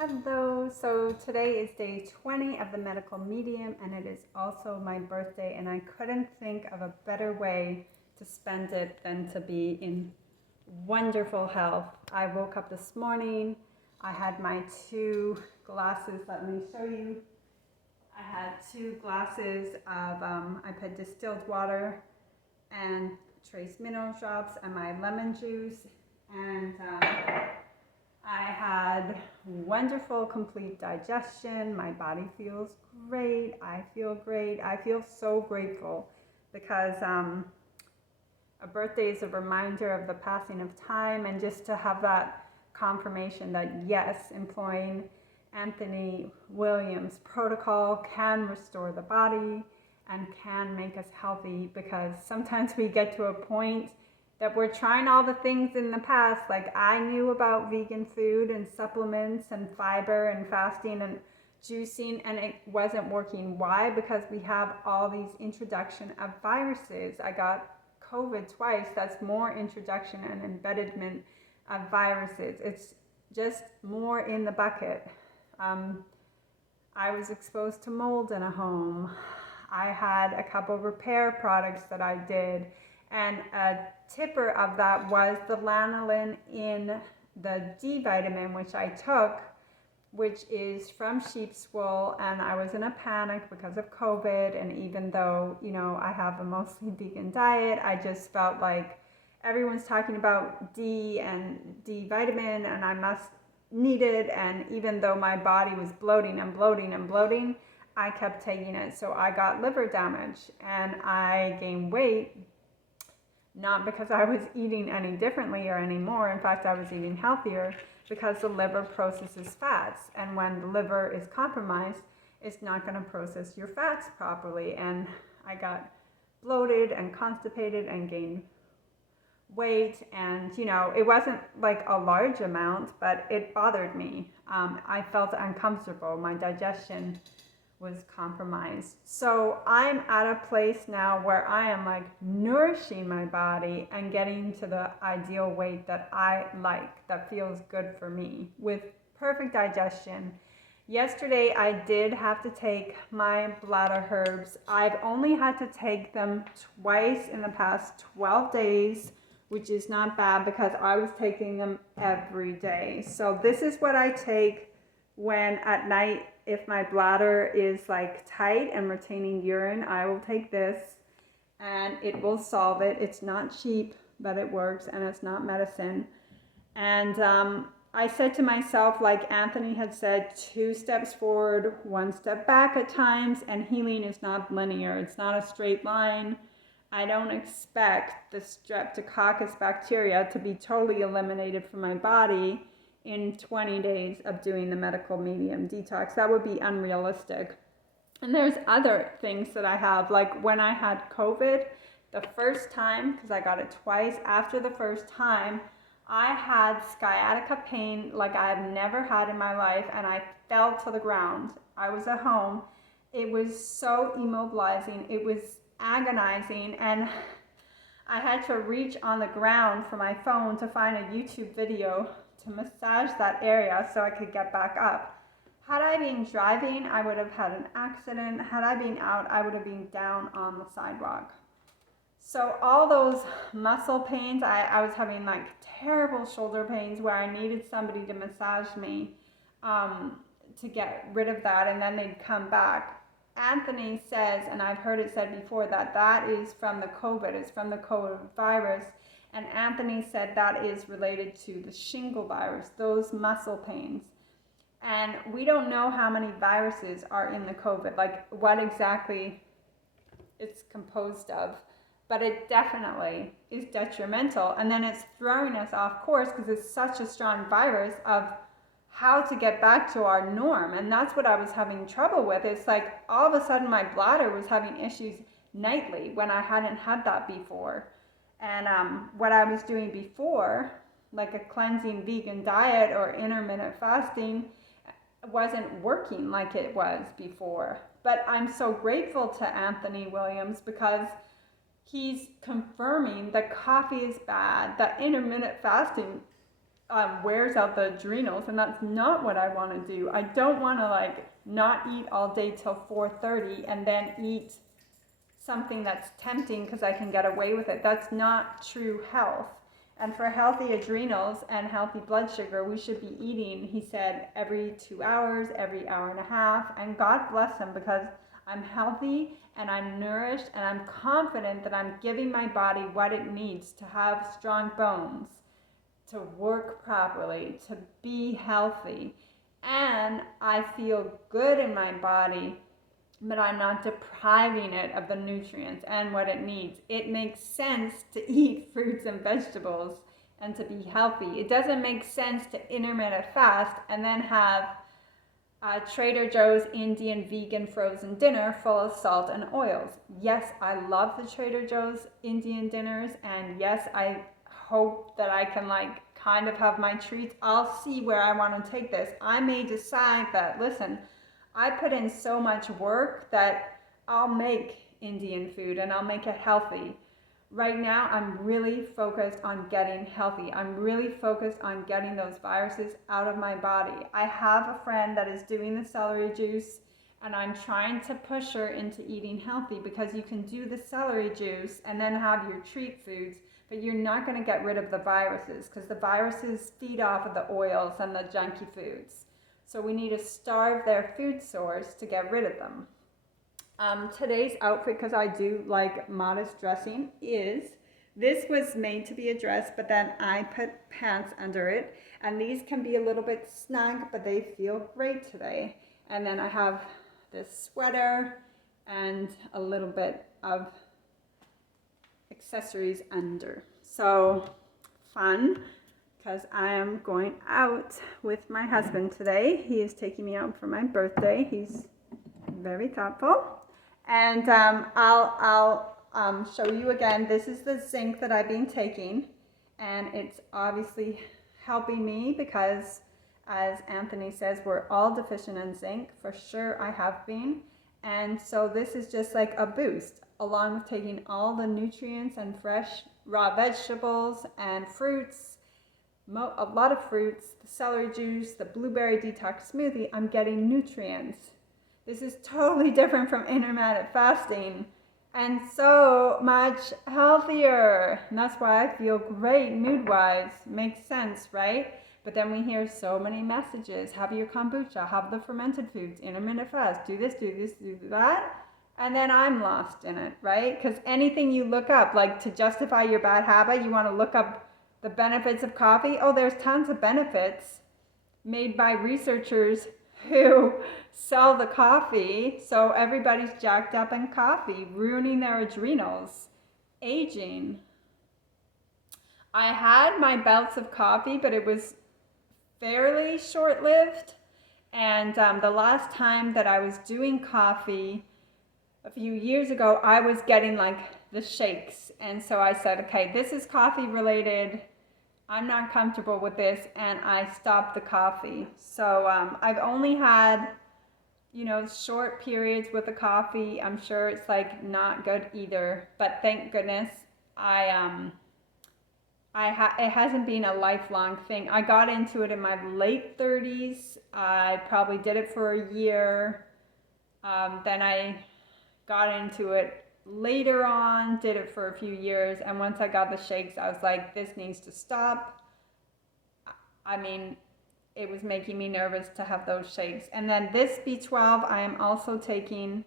Hello, so today is day 20 of the medical medium and it is also my birthday, and I couldn't think of a better way to spend it than to be in wonderful health. I woke up this morning, I had my 2 glasses, let me show you. I had 2 glasses of, I put distilled water and trace mineral drops and my lemon juice, and I had wonderful, complete digestion. My body feels great. I feel great. I feel so grateful because a birthday is a reminder of the passing of time, and just to have that confirmation that yes, employing Anthony Williams' protocol can restore the body and can make us healthy, because sometimes we get to a point that we're trying all the things in the past. Like, I knew about vegan food and supplements and fiber and fasting and juicing, and it wasn't working. Why? Because we have all these introduction of viruses. I got COVID twice. That's more introduction and embedment of viruses. It's just more in the bucket. I was exposed to mold in a home. I had a couple repair products that I did. And a tipper of that was the lanolin in the D vitamin, which I took, which is from sheep's wool. And I was in a panic because of COVID. And even though, I have a mostly vegan diet, I just felt like everyone's talking about D and D vitamin and I must need it. And even though my body was bloating and bloating and bloating, I kept taking it. So I got liver damage and I gained weight. Not because I was eating any differently or any more. In fact, I was eating healthier, because the liver processes fats. And when the liver is compromised, it's not going to process your fats properly. And I got bloated and constipated and gained weight. And, it wasn't like a large amount, but it bothered me. I felt uncomfortable. My digestion was compromised. So I'm at a place now where I am like nourishing my body and getting to the ideal weight that I like, that feels good for me, with perfect digestion. Yesterday I did have to take my bladder herbs. I've only had to take them twice in the past 12 days, which is not bad because I was taking them every day. So this is what I take when at night, if my bladder is like tight and retaining urine, I will take this and it will solve it. It's not cheap, but it works, and it's not medicine. And I said to myself, like Anthony had said, 2 steps forward, 1 step back at times, and healing is not linear. It's not a straight line. I don't expect the streptococcus bacteria to be totally eliminated from my body in 20 days of doing the medical medium detox. That would be unrealistic. And there's other things that I have, like when I had COVID the first time, because I got it twice. After the first time, I had sciatica pain like I've never had in my life, and I fell to the ground. I was at home. It was so immobilizing. It was agonizing, and I had to reach on the ground for my phone to find a YouTube video to massage that area so I could get back up. Had I been driving, I would have had an accident. Had I been out, I would have been down on the sidewalk. So all those muscle pains, I was having like terrible shoulder pains where I needed somebody to massage me to get rid of that, and then they'd come back. Anthony says, and I've heard it said before, that is from the COVID. It's from the COVID virus. And Anthony said that is related to the shingle virus, those muscle pains. And we don't know how many viruses are in the COVID, like what exactly it's composed of. But it definitely is detrimental. And then it's throwing us off course because it's such a strong virus of how to get back to our norm. And that's what I was having trouble with. It's like all of a sudden my bladder was having issues nightly when I hadn't had that before. And what I was doing before, like a cleansing vegan diet or intermittent fasting, wasn't working like it was before. But I'm so grateful to Anthony Williams because he's confirming that coffee is bad, that intermittent fasting wears out the adrenals, and that's not what I want to do. I don't want to like not eat all day till 4:30 and then eat something that's tempting because I can get away with it. That's not true health. And for healthy adrenals and healthy blood sugar, we should be eating, he said, every 2 hours, every hour and a half. And God bless him, because I'm healthy and I'm nourished and I'm confident that I'm giving my body what it needs to have strong bones, to work properly, to be healthy. And I feel good in my body, but I'm not depriving it of the nutrients and what it needs. It makes sense to eat fruits and vegetables and to be healthy. It doesn't make sense to intermittent fast and then have Trader Joe's Indian vegan frozen dinner full of salt and oils. Yes, I love the Trader Joe's Indian dinners, and yes, I hope that I can like kind of have my treats. I'll see where I want to take this. I may decide that, listen, I put in so much work that I'll make Indian food and I'll make it healthy. Right now, I'm really focused on getting healthy. I'm really focused on getting those viruses out of my body. I have a friend that is doing the celery juice, and I'm trying to push her into eating healthy, because you can do the celery juice and then have your treat foods, but you're not going to get rid of the viruses, because the viruses feed off of the oils and the junky foods. So we need to starve their food source to get rid of them. Today's outfit, because I do like modest dressing, is, this was made to be a dress, but then I put pants under it. And these can be a little bit snug, but they feel great today. And then I have this sweater and a little bit of accessories under. So fun, because I am going out with my husband today. He is taking me out for my birthday. He's very thoughtful. And I'll show you again. This is the zinc that I've been taking, and it's obviously helping me because, as Anthony says, we're all deficient in zinc. For sure I have been. And so this is just like a boost, along with taking all the nutrients and fresh raw vegetables and fruits, a lot of fruits, the celery juice, the blueberry detox smoothie. I'm getting nutrients. This is totally different from intermittent fasting and so much healthier. And that's why I feel great mood-wise. Makes sense, right? But then we hear so many messages. Have your kombucha, have the fermented foods, intermittent fast, do this, do that. And then I'm lost in it, right? Because anything you look up, like to justify your bad habit, you want to look up the benefits of coffee. Oh, there's tons of benefits made by researchers who sell the coffee. So everybody's jacked up in coffee, ruining their adrenals, aging. I had my bouts of coffee, but it was fairly short-lived. And the last time that I was doing coffee a few years ago, I was getting like the shakes. And so I said, okay, this is coffee related. I'm not comfortable with this, and I stopped the coffee. So I've only had, short periods with the coffee. I'm sure it's like not good either, but thank goodness it hasn't been a lifelong thing. I got into it in my late 30s. I probably did it for a year. Then I got into it later on, did it for a few years, and once I got the shakes, I was like, this needs to stop. I mean, it was making me nervous to have those shakes. And then this B12 I am also taking,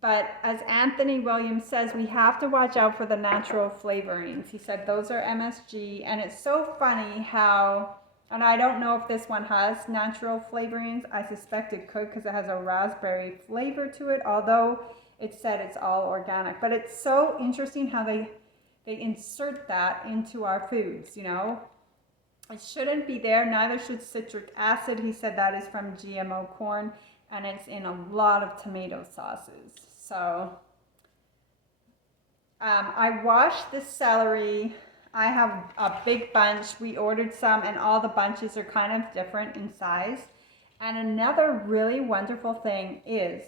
but as Anthony Williams says, we have to watch out for the natural flavorings. He said those are MSG, and it's so funny how, and I don't know if this one has natural flavorings. I suspect it could, because it has a raspberry flavor to it, although it said it's all organic. But it's so interesting how they insert that into our foods, It shouldn't be there. Neither should citric acid. He said that is from GMO corn, and it's in a lot of tomato sauces. So I washed the celery. I have a big bunch. We ordered some, and all the bunches are kind of different in size. And another really wonderful thing is,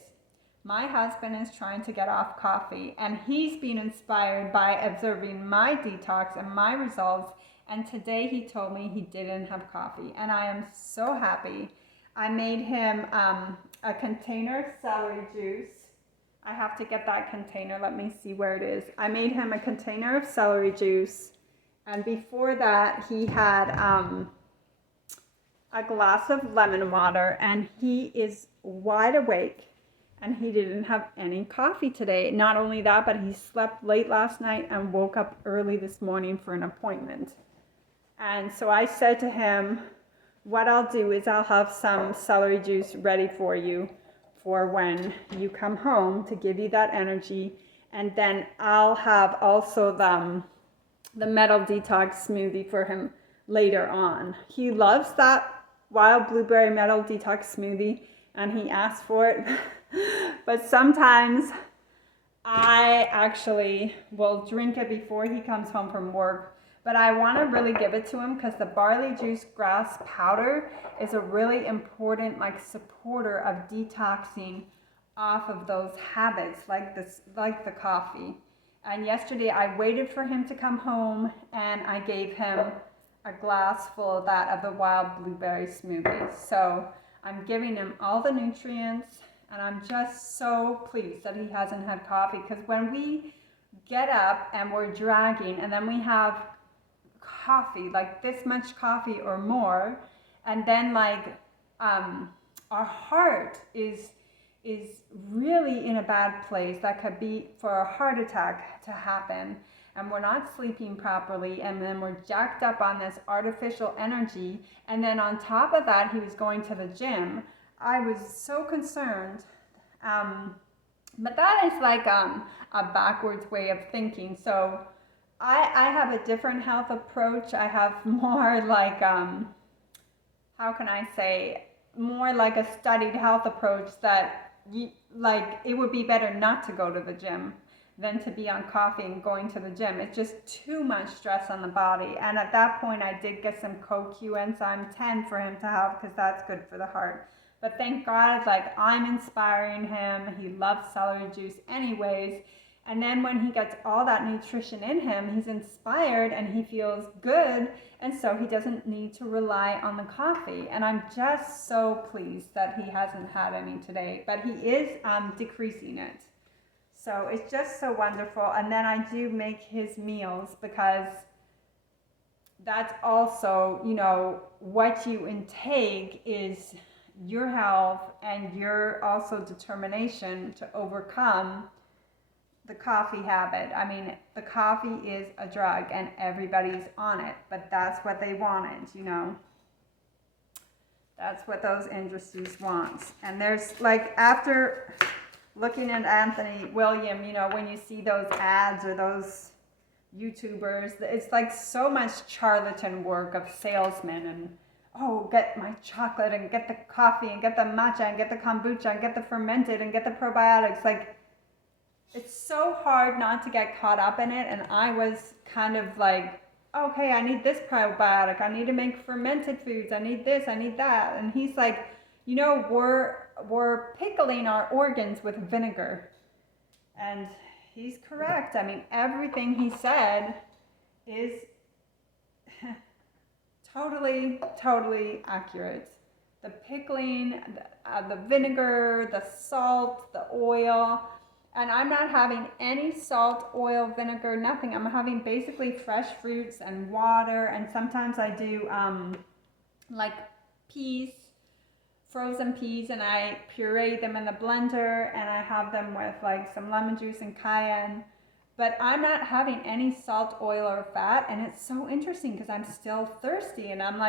my husband is trying to get off coffee, and he's been inspired by observing my detox and my results, And today he told me he didn't have coffee, and I am so happy. I made him a container of celery juice. I have to get that container. Let me see where it is. I made him a container of celery juice. And before that, he had a glass of lemon water, and he is wide awake. And he didn't have any coffee today. Not only that, but he slept late last night and woke up early this morning for an appointment. And so I said to him, what I'll do is I'll have some celery juice ready for you for when you come home to give you that energy. And then I'll have also the metal detox smoothie for him later on. He loves that wild blueberry metal detox smoothie, and he asked for it. But sometimes I actually will drink it before he comes home from work. But I want to really give it to him because the barley juice grass powder is a really important supporter of detoxing off of those habits like the coffee. And yesterday I waited for him to come home, and I gave him a glass full of the wild blueberry smoothie. So I'm giving him all the nutrients, and I'm just so pleased that he hasn't had coffee, because when we get up and we're dragging and then we have coffee, like this much coffee or more, and then our heart is really in a bad place, that could be for a heart attack to happen, and we're not sleeping properly, and then we're jacked up on this artificial energy, and then on top of that he was going to the gym. I was so concerned, but that is a backwards way of thinking. So I have a different health approach. I have more how can I say, more like a studied health approach, that it would be better not to go to the gym than to be on coffee and going to the gym. It's just too much stress on the body. And at that point I did get some CoQ enzyme 10 for him to have, because that's good for the heart. But thank God, I'm inspiring him. He loves celery juice anyways. And then when he gets all that nutrition in him, he's inspired and he feels good. And so he doesn't need to rely on the coffee. And I'm just so pleased that he hasn't had any today. But he is decreasing it. So it's just so wonderful. And then I do make his meals, because that's also, what you intake is your health and your also determination to overcome the coffee habit. I mean, the coffee is a drug and everybody's on it, but that's what they wanted, That's what those industries want. And there's after looking at Anthony William, when you see those ads or those YouTubers, it's so much charlatan work of salesmen, and get my chocolate and get the coffee and get the matcha and get the kombucha and get the fermented and get the probiotics. It's so hard not to get caught up in it. And I was kind of okay, I need this probiotic, I need to make fermented foods, I need this, I need that. And he's like, we're pickling our organs with vinegar. And he's correct. I mean, everything he said is totally accurate. The pickling, the vinegar, the salt, the oil. And I'm not having any salt, oil, vinegar, nothing. I'm having basically fresh fruits and water. And sometimes I do peas, frozen peas, and I puree them in the blender, and I have them with some lemon juice and cayenne. But I'm not having any salt, oil, or fat. And it's so interesting because I'm still thirsty, and I'm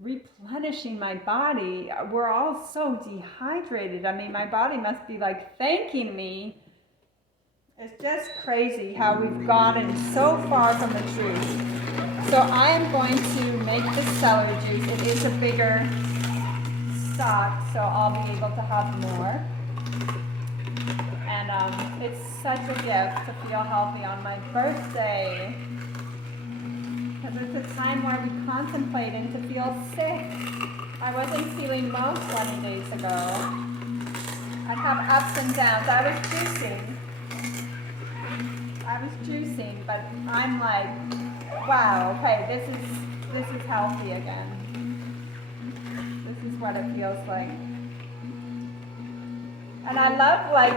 replenishing my body. We're all so dehydrated. I mean, my body must be thanking me. It's just crazy how we've gotten so far from the truth. So I am going to make the celery juice. It is a bigger stock, so I'll be able to have more. And it's such a gift to feel healthy on my birthday. Because it's a time where we contemplate and to feel sick. I wasn't feeling well 20 days ago. I'd have ups and downs. I was juicing, but I'm wow, okay, this is healthy again. This is what it feels like. And I love, like,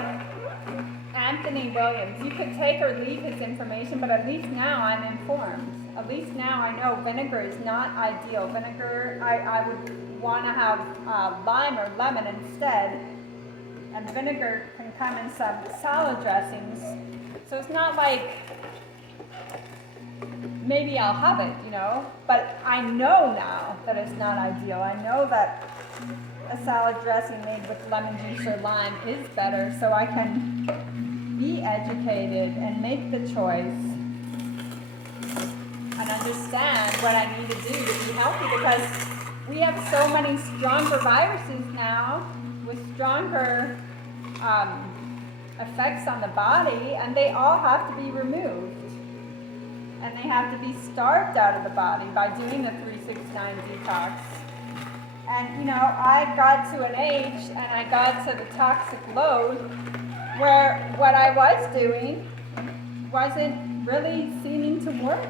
Anthony Williams. You could take or leave his information, but at least now I'm informed. At least now I know vinegar is not ideal. Vinegar, I would want to have lime or lemon instead. And vinegar can come in some salad dressings. So it's not like maybe I'll have it, you know, but I know now that it's not ideal. I know that a salad dressing made with lemon juice or lime is better, so I can be educated and make the choice and understand what I need to do to be healthy, because we have so many stronger viruses now with stronger effects on the body, and they all have to be removed. And they have to be starved out of the body by doing the 369 detox. And you know, I got to an age and I got to the toxic load where what I was doing wasn't really seeming to work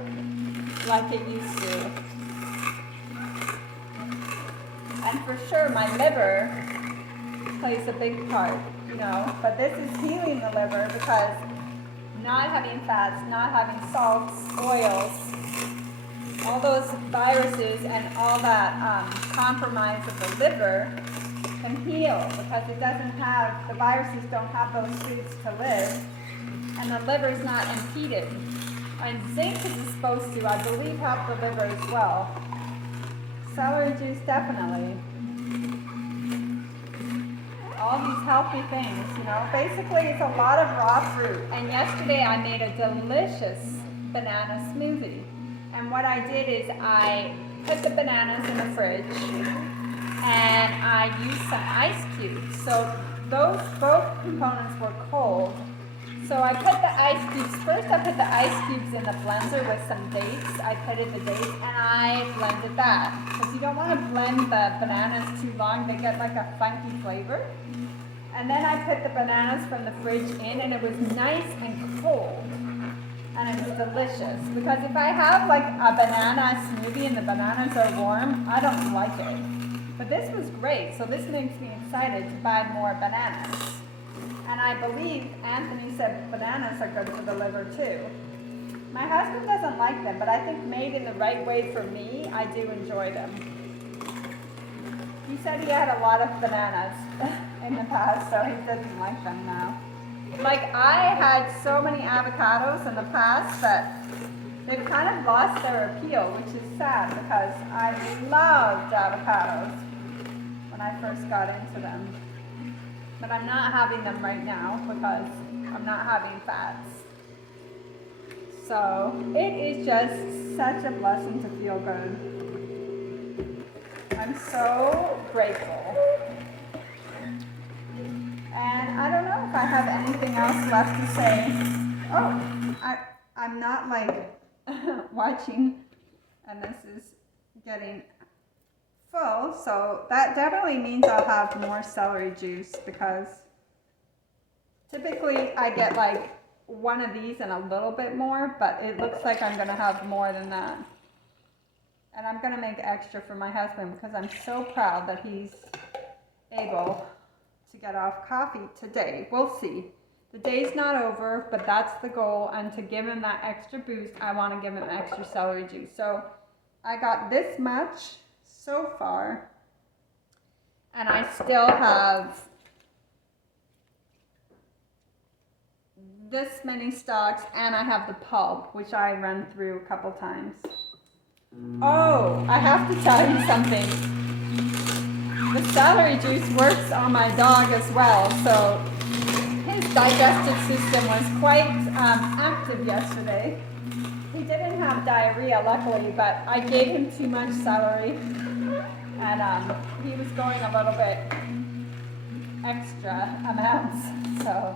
like it used to. And for sure my liver plays a big part, you know, but this is healing the liver, because not having fats, not having salts, oils, all those viruses and all that compromise of the liver can heal, because it doesn't have, the viruses don't have those foods to live, and the liver's not impeded. And zinc is supposed to, I believe, help the liver as well. Celery juice, definitely. All these healthy things, you know. Basically, it's a lot of raw fruit. And yesterday I made a delicious banana smoothie. And what I did is I put the bananas in the fridge and I used some ice cubes. So those both components were cold. So I put the ice cubes, first I put the ice cubes in the blender with some dates. I pitted the dates and I blended that. Because you don't want to blend the bananas too long, they get like a funky flavor. And then I put the bananas from the fridge in, and it was nice and cold. And it was delicious. Because if I have like a banana smoothie and the bananas are warm, I don't like it. But this was great, so this makes me excited to buy more bananas. And I believe Anthony said bananas are good for the liver too. My husband doesn't like them, but I think made in the right way for me, I do enjoy them. He said he had a lot of bananas in the past, so he doesn't like them now. Like, I had so many avocados in the past that they've kind of lost their appeal, which is sad, because I loved avocados when I first got into them. But I'm not having them right now because I'm not having fats. So it is just such a blessing to feel good. I'm so grateful. And I don't know if I have anything else left to say. Oh, I'm not like watching, and this is getting full, so that definitely means I'll have more celery juice, because typically I get like one of these and a little bit more, but it looks like I'm gonna have more than that. And I'm gonna make extra for my husband, because I'm so proud that he's able to get off coffee today. We'll see. The day's not over, but that's the goal, and to give him that extra boost, I want to give him extra celery juice. So I got this much so far, and I still have this many stalks, and I have the pulp, which I run through a couple times. Oh, I have to tell you something. The celery juice works on my dog as well, so his digestive system was quite active yesterday. He didn't have diarrhea, luckily, but I gave him too much celery, and he was going a little bit extra amounts. So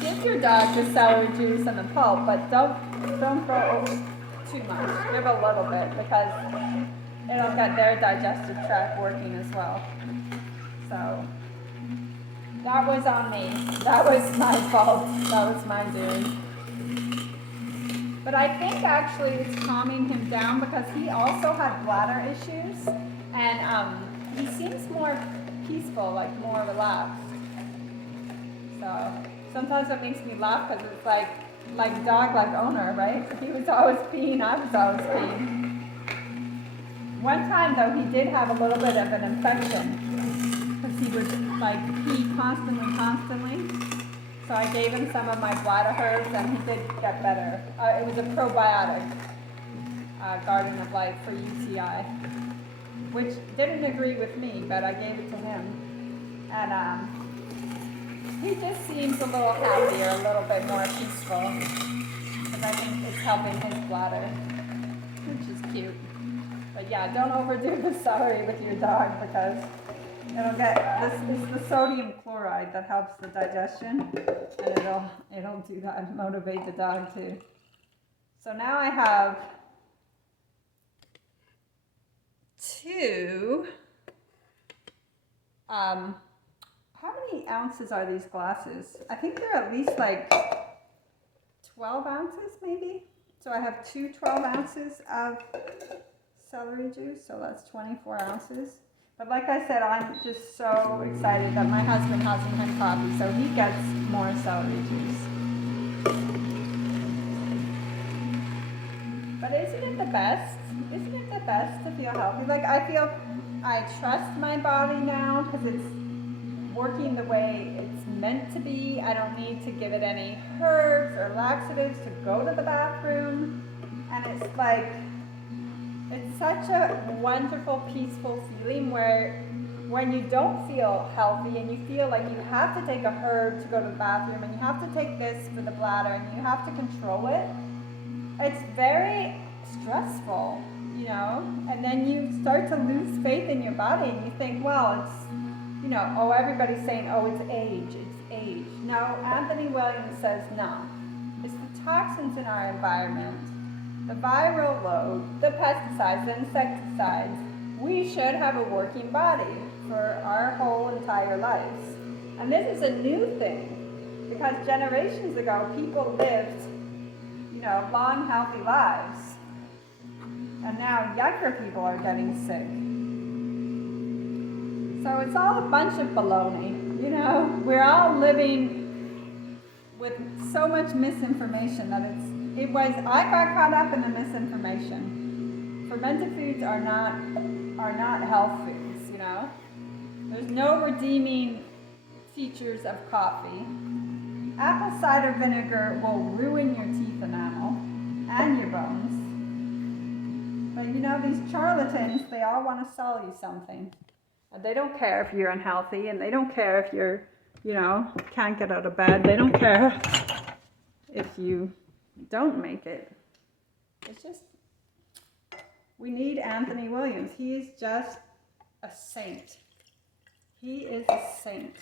give your dog the celery juice and the pulp, but don't throw too much. Give a little bit, because it'll get their digestive tract working as well. So that was on me. That was my fault. That was my doing. But I think actually it's calming him down because he also had bladder issues, and he seems more peaceful, like more relaxed. So sometimes it makes me laugh because it's like dog, like owner, right? He was always peeing, I was always peeing. One time though, he did have a little bit of an infection because he would like pee constantly. So I gave him some of my bladder herbs and he did get better. It was a probiotic, Garden of Life for UTI, which didn't agree with me, but I gave it to him. And he just seems a little happier, a little bit more peaceful, because I think it's helping his bladder, which is cute. But yeah, don't overdo the celery with your dog because it'll get, this is the sodium chloride that helps the digestion, and it'll do that, motivate the dog too. So now I have 2, how many ounces are these glasses? I think they're at least like 12 ounces maybe. So I have 2 12 ounces of celery juice, so that's 24 ounces. But like I said, I'm just so excited that my husband hasn't had coffee, so he gets more celery juice. But isn't it the best? Isn't it the best to feel healthy? Like I feel I trust my body now because it's working the way it's meant to be. I don't need to give it any herbs or laxatives to go to the bathroom. And it's like, it's such a wonderful, peaceful feeling where when you don't feel healthy and you feel like you have to take a herb to go to the bathroom and you have to take this for the bladder and you have to control it, it's very stressful, you know? And then you start to lose faith in your body and you think, well, it's, you know, oh, everybody's saying, oh, it's age. No, Anthony Williams says no. It's the toxins in our environment, the viral load, the pesticides, the insecticides. We should have a working body for our whole entire lives. And this is a new thing because generations ago, people lived, you know, long, healthy lives. And now younger people are getting sick. So it's all a bunch of baloney, you know. We're all living with so much misinformation that I got caught up in the misinformation. Fermented foods are not health foods, you know. There's no redeeming features of coffee. Apple cider vinegar will ruin your teeth enamel and your bones. But you know, these charlatans, they all want to sell you something. They don't care if you're unhealthy, and they don't care if you're, you know, can't get out of bed. They don't care if you don't make it. It's just, we need Anthony Williams. He's just a saint. He is a saint.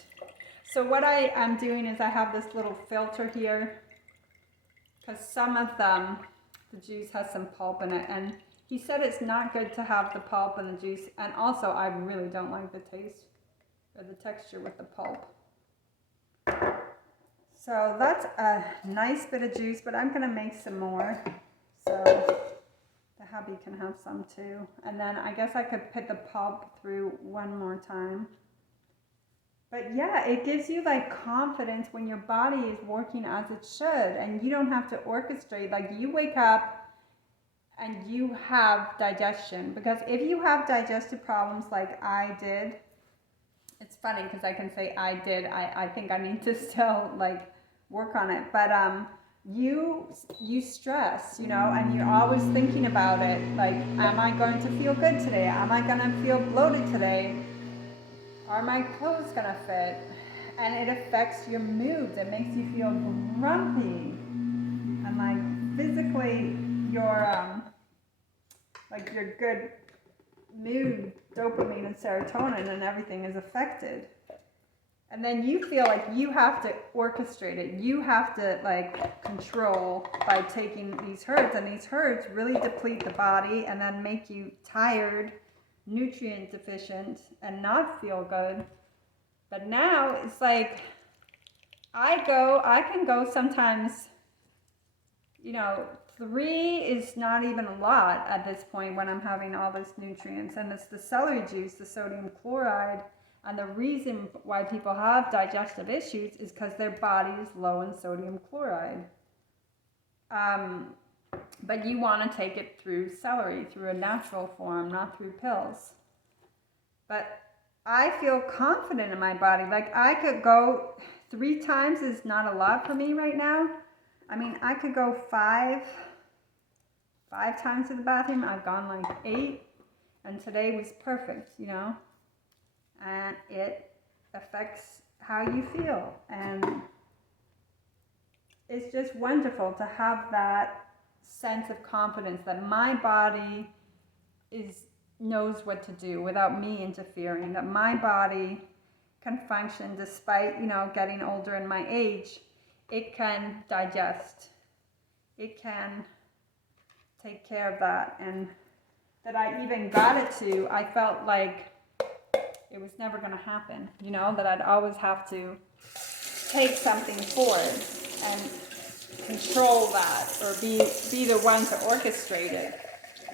So what I am doing is I have this little filter here because some of the juice has some pulp in it, and he said it's not good to have the pulp in the juice, and also I really don't like the taste or the texture with the pulp. So that's a nice bit of juice, but I'm going to make some more so the hubby can have some too. And then I guess I could put the pulp through one more time. But yeah, it gives you like confidence when your body is working as it should, and you don't have to orchestrate. Like you wake up and you have digestion, because if you have digestive problems like I did, it's funny because I can say I did, I think I need to still like work on it, but you stress, you know, and you're always thinking about it, like, am I going to feel good today? Am I going to feel bloated today? Are my clothes going to fit? And it affects your moods. It makes you feel grumpy, and like physically your good mood, dopamine and serotonin and everything is affected. And then you feel like you have to orchestrate it. You have to like control by taking these herbs, and these herbs really deplete the body and then make you tired, nutrient deficient, and not feel good. But now it's like I can go sometimes, you know, 3 is not even a lot at this point when I'm having all these nutrients. And it's the celery juice, the sodium chloride. And the reason why people have digestive issues is because their body is low in sodium chloride. But you want to take it through celery, through a natural form, not through pills. But I feel confident in my body. Like, I could go 3 times is not a lot for me right now. I mean, I could go five times to the bathroom. I've gone like 8, and today was perfect, you know. And it affects how you feel, and it's just wonderful to have that sense of confidence that my body knows what to do without me interfering, that my body can function despite, you know, getting older in my age. It can digest, it can take care of that. And that I even got it to, I felt like it was never going to happen, you know, that I'd always have to take something forward and control that, or be the one to orchestrate it.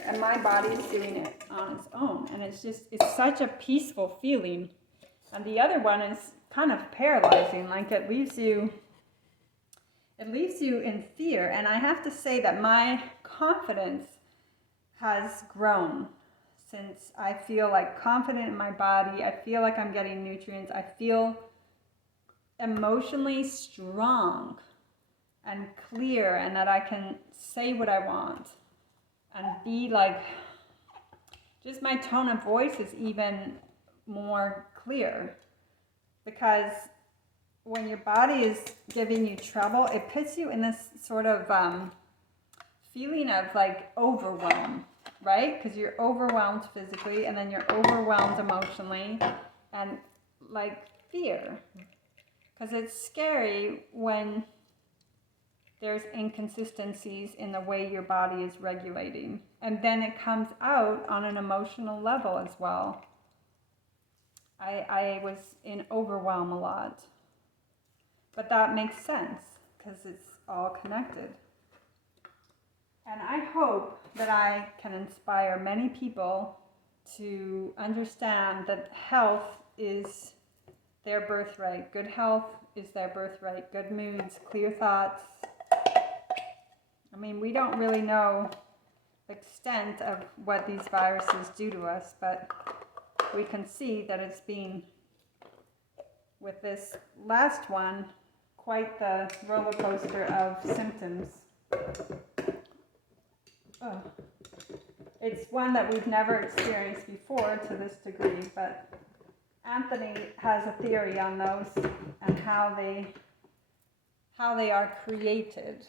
And my body is doing it on its own, and it's such a peaceful feeling. And the other one is kind of paralyzing, like it leaves you in fear. And I have to say that my confidence has grown since I feel like confident in my body. I feel like I'm getting nutrients. I feel emotionally strong and clear, and that I can say what I want and be like, just my tone of voice is even more clear, because when your body is giving you trouble, it puts you in this sort of feeling of like overwhelm, right? Because you're overwhelmed physically, and then you're overwhelmed emotionally, and like fear, because it's scary when there's inconsistencies in the way your body is regulating. And then it comes out on an emotional level as well. I was in overwhelm a lot. But that makes sense, because it's all connected. And I hope that I can inspire many people to understand that health is their birthright. Good health is their birthright. Good moods, clear thoughts. I mean, we don't really know the extent of what these viruses do to us, but we can see that it's been, with this last one, quite the roller coaster of symptoms. Oh. It's one that we've never experienced before to this degree, but Anthony has a theory on those and how they are created.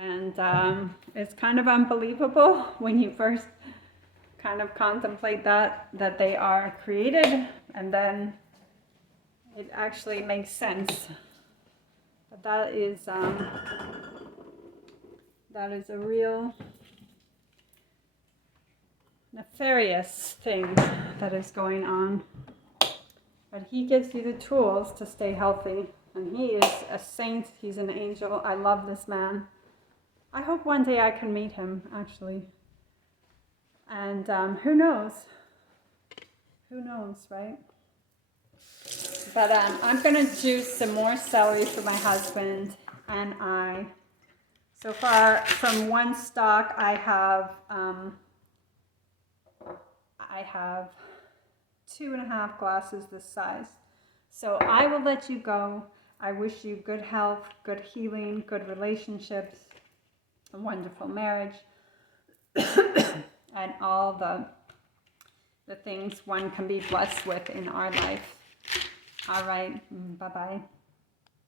And it's kind of unbelievable when you first kind of contemplate that they are created, and then it actually makes sense. But that is a real nefarious thing that is going on. But he gives you the tools to stay healthy, and he is a saint. He's an angel. I love this man. I hope one day I can meet him, actually. And who knows? Who knows, right? But I'm going to juice some more celery for my husband and I. So far, from one stalk, I have 2.5 glasses this size. So I will let you go. I wish you good health, good healing, good relationships, a wonderful marriage, and all the things one can be blessed with in our life. All right, bye-bye.